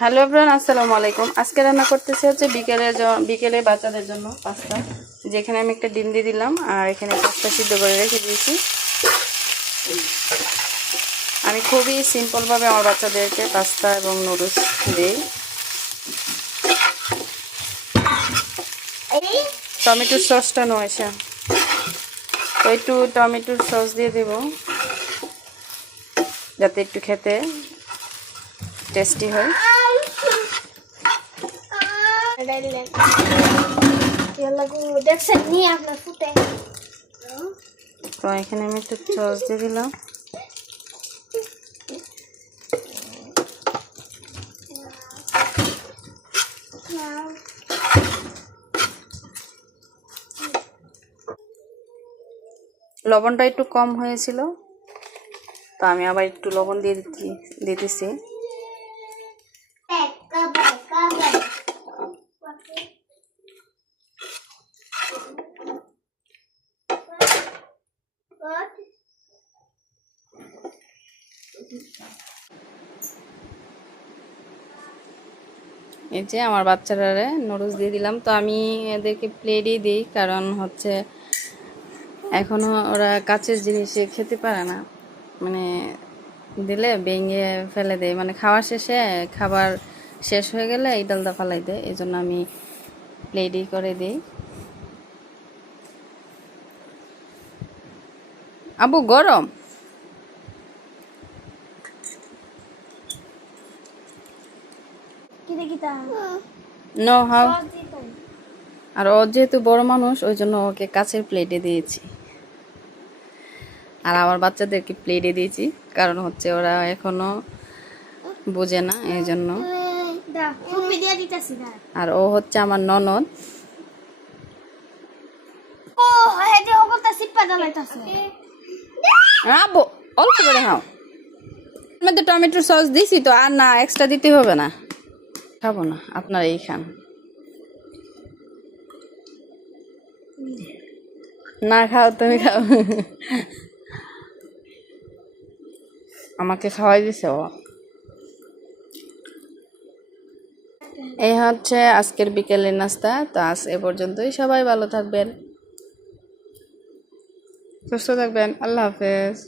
Hello everyone, আসসালামু আলাইকুম। আজকে রান্না করতেছি হচ্ছে বিকেলে বাচ্চাদের জন্য পাস্তা। যেখানে আমি একটা ডিম দিয়ে দিলাম আর এখানে পাস্তা সিদ্ধ করে রেখে দিয়েছি। আমি খুবই সিম্পলভাবে আমার বাচ্চাদেরকে পাস্তা এবং নুডলস দিই। টমেটোর সসটা নয়, তো একটু টমেটোর সস দিয়ে দেব যাতে একটু খেতে টেস্টি হয়। তো এখানে আমি একটু সস দিয়ে দিলাম। লবণটা একটু কম হয়েছিল, তো আমি আবার একটু লবণ দিয়ে দিতেছি। এই যে আমার বাচ্চারা নুডলস দিয়ে দিলাম। তো আমি এদেরকে প্লেটই দিই, কারণ হচ্ছে এখনও ওরা কাঁচের জিনিসে খেতে পারে না, মানে দিলে ভেঙে ফেলে দেয়, মানে খাবার শেষ হয়ে গেলে এই ডালদা ফালাই দেয়। এই জন্য আমি প্লেটই করে দিই। আবু গরম নো হাও। আর ও যেহেতু বড় মানুষ, ওই জন্য ওকে কাছের প্লেটে দিয়েছি, আর আমার বাচ্চাদেরকে প্লেটে দিয়েছি, কারণ হচ্ছে ওরা এখনো বোঝে না, এই জন্য। আর ও হচ্ছে আমার ননদ। অল্প করে খাও, মধ্যে টমেটোর সস দিছি তো, আর না এক্সট্রা দিতে হবে না। খাবো না, আপনারা এই খান। না খাও, তুমি খাও। আমাকে খাওয়াই দিছে ও। এই হচ্ছে আজকের বিকেলের নাস্তা। তো আজ এ পর্যন্তই। সবাই ভালো থাকবেন, সুস্থ থাকবেন। আল্লাহ হাফেজ।